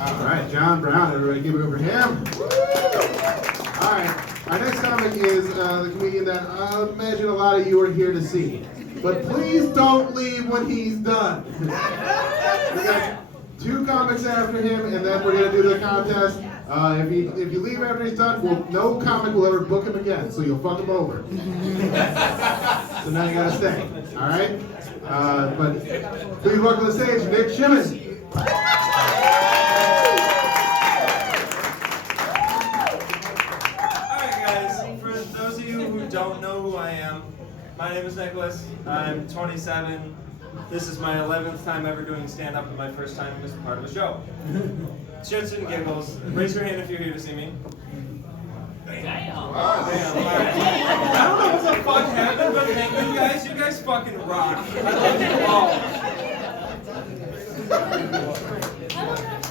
All right, John Brown, everybody give it up for him. All right, our next comic is the comedian that I imagine a lot of you are here to see. But please don't leave when he's done. We got 2 comics after him, and then we're going to do the contest. If you leave after he's done, no comic will ever book him again, so you'll fuck him over. So now you got to stay, all right? But please welcome to the stage, Nick Shimon. Don't know who I am. My name is Nicholas. I'm 27. This is my 11th time ever doing stand-up and my first time as part of a show. Shits and giggles. Raise your hand if you're here to see me. Damn. All right. I don't know what the fuck happened, but thank you guys. You guys fucking rock. I love you all.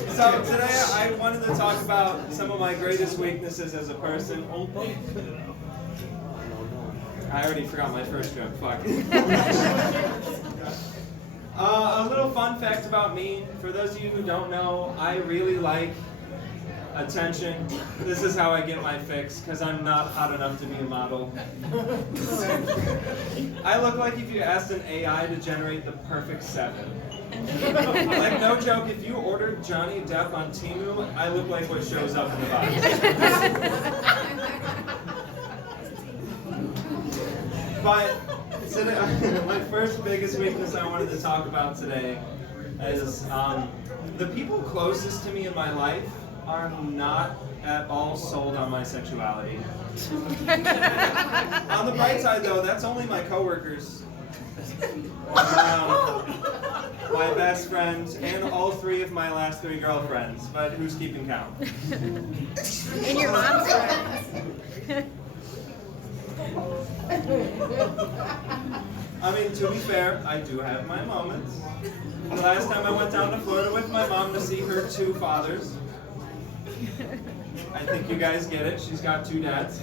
So today I wanted to talk about some of my greatest weaknesses as a person. I already forgot my first joke, fuck. A little fun fact about me, for those of you who don't know, I really like attention. This is how I get my fix, because I'm not hot enough to be a model. I look like if you asked an AI to generate the perfect 7. Like, no joke, if you ordered Johnny Depp on Temu, I look like what shows up in the box. But today, my first biggest weakness I wanted to talk about today is the people closest to me in my life are not at all sold on my sexuality. On the bright side though, that's only my coworkers, my best friend, and all 3 of my last 3 girlfriends, but who's keeping count? And your mom's friends. I mean, to be fair, I do have my moments. The last time I went down to Florida with my mom to see her 2 fathers. I think you guys get it. She's got 2 dads.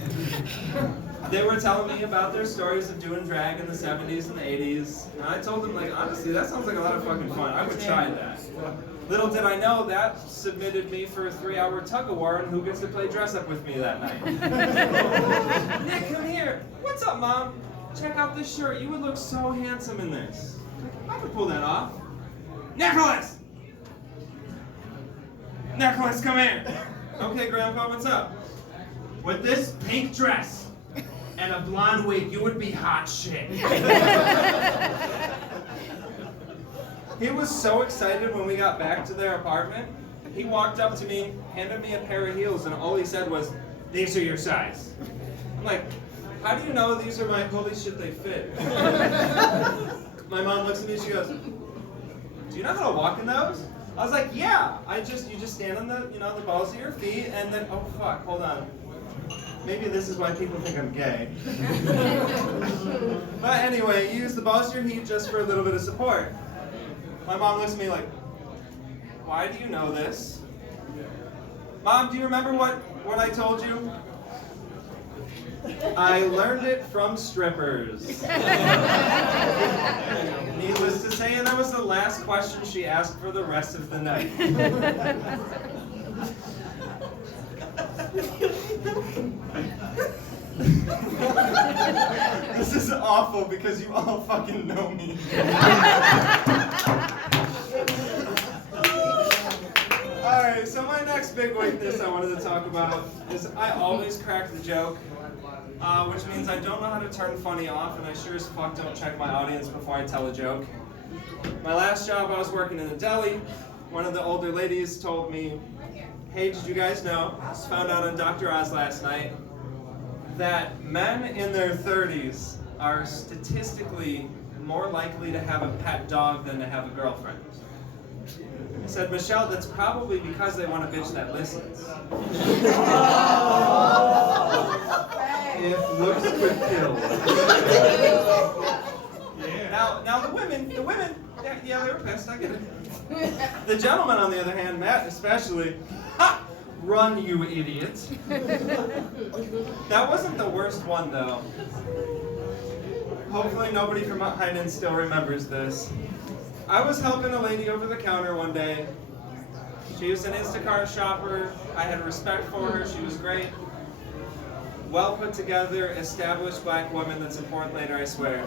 They were telling me about their stories of doing drag in the 70s and the 80s. And I told them, like, honestly, that sounds like a lot of fucking fun. I would try that. Little did I know that submitted me for a 3-hour tug-of-war and who gets to play dress-up with me that night. Nick, come here. What's up, Mom? Check out this shirt. You would look so handsome in this. I could pull that off. Nicholas! Nicholas, come here. Okay, Grandpa, what's up? With this pink dress and a blonde wig, you would be hot shit. He was so excited when we got back to their apartment. He walked up to me, handed me a pair of heels, and all he said was, "These are your size." I'm like, how do you know these are my, holy shit, they fit? My mom looks at me and she goes, "Do you know how to walk in those?" I was like, "Yeah, you just stand on the, the balls of your feet, and then, oh fuck, hold on. Maybe this is why people think I'm gay." But anyway, you use the balls of your feet just for a little bit of support. My mom looks at me like, "Why do you know this?" Mom, do you remember what I told you? I learned it from strippers. Needless to say, that was the last question she asked for the rest of the night. This is awful because you all fucking know me. Alright, so my next big weakness I wanted to talk about is I always crack the joke, which means I don't know how to turn funny off, and I sure as fuck don't check my audience before I tell a joke. My last job, I was working in a deli. One of the older ladies told me, "Hey, did you guys know, just found out on Dr. Oz last night, that men in their 30s are statistically more likely to have a pet dog than to have a girlfriend." I said, "Michelle, that's probably because they want a bitch that listens." If looks could kill. Now the women, yeah, they were pissed, I get it. The gentlemen, on the other hand, Matt especially, ha! Run, you idiot. That wasn't the worst one, though. Hopefully nobody from Heinen still remembers this. I was helping a lady over the counter one day, She was an Instacart shopper. I had respect for her. She was great. Well put together, established black woman that's important later, I swear.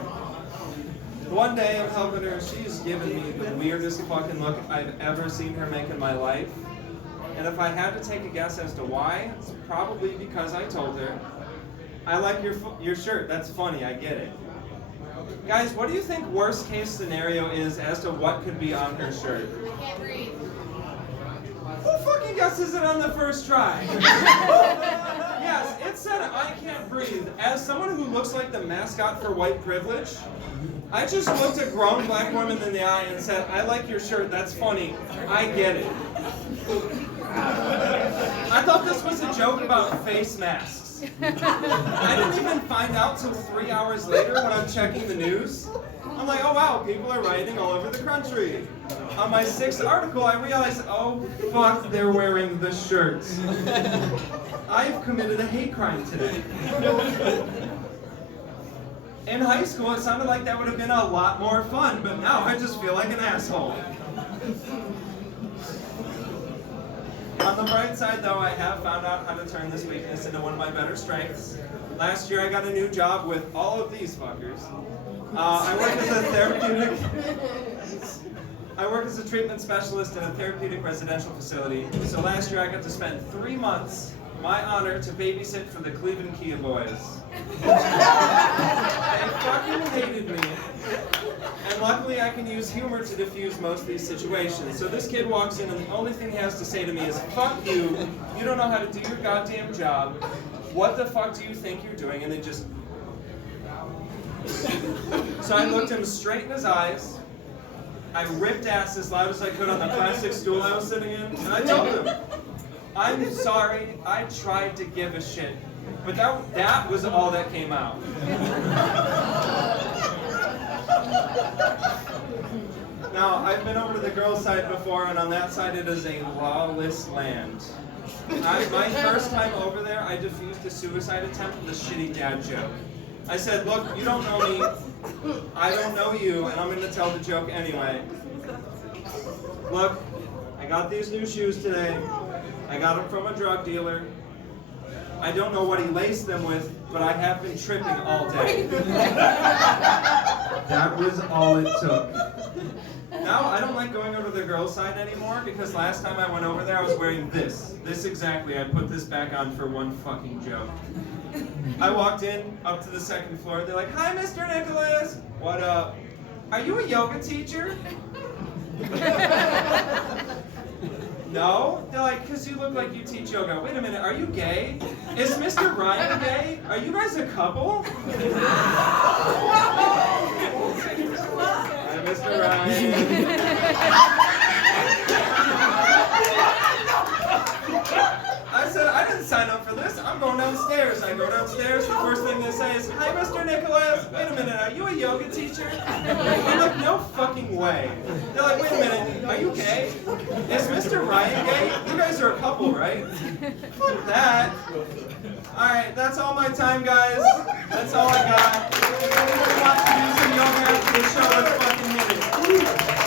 One day I'm helping her. She's giving me the weirdest fucking look I've ever seen her make in my life. And if I had to take a guess as to why, it's probably because I told her, I like your shirt, that's funny, I get it. Guys, what do you think worst case scenario is as to what could be on her shirt? I can't breathe. Who fucking guesses it on the first try? Yes, it said I can't breathe. As someone who looks like the mascot for white privilege, I just looked a grown black woman in the eye and said, I like your shirt, that's funny, I get it. I thought this was a joke about face masks. I didn't even find out till 3 hours later when I'm checking the news. I'm like, oh wow, people are rioting all over the country. On my 6th article, I realized, oh fuck, they're wearing the shirts. I've committed a hate crime today. In high school, it sounded like that would have been a lot more fun, but now I just feel like an asshole. On the bright side, though, I have found out how to turn this weakness into one of my better strengths. Last year, I got a new job with all of these fuckers. I work as a treatment specialist in a therapeutic residential facility. So last year, I got to spend 3 months, my honor, to babysit for the Cleveland Kia boys. They fucking hated me. And luckily I can use humor to diffuse most of these situations. So this kid walks in and the only thing he has to say to me is, fuck you, you don't know how to do your goddamn job, what the fuck do you think you're doing? And they just... So I looked him straight in his eyes, I ripped ass as loud as I could on the plastic stool I was sitting in, and I told him, I'm sorry, I tried to give a shit, but that was all that came out. Now, I've been over to the girls' side before, and on that side it is a lawless land. My first time over there, I diffused a suicide attempt with a shitty dad joke. I said, look, you don't know me, I don't know you, and I'm going to tell the joke anyway. Look, I got these new shoes today. I got them from a drug dealer. I don't know what he laced them with, but I have been tripping all day. That was all it took. Now, I don't like going over to the girls' side anymore because last time I went over there, I was wearing this. This exactly. I put this back on for one fucking joke. I walked in, up to the 2nd floor. They're like, hi, Mr. Nicholas. What up? Are you a yoga teacher? No? They're like, because you look like you teach yoga. Wait a minute, are you gay? Is Mr. Ryan gay? Are you guys a couple? Hi, Mr. Ryan. I said, I didn't sign up for this. I'm going downstairs. I go downstairs. The first thing they say is, hi, Mr. Nicholas. Wait a minute, are you a yoga teacher? I'm like, no fucking way. They're like, wait a minute, are you gay? Is Mr. Ryan gay? You guys are a couple, right? Fuck that. Alright, that's all my time, guys. That's all I got. If anybody wants to do some yoga after the show, let's fucking hit it.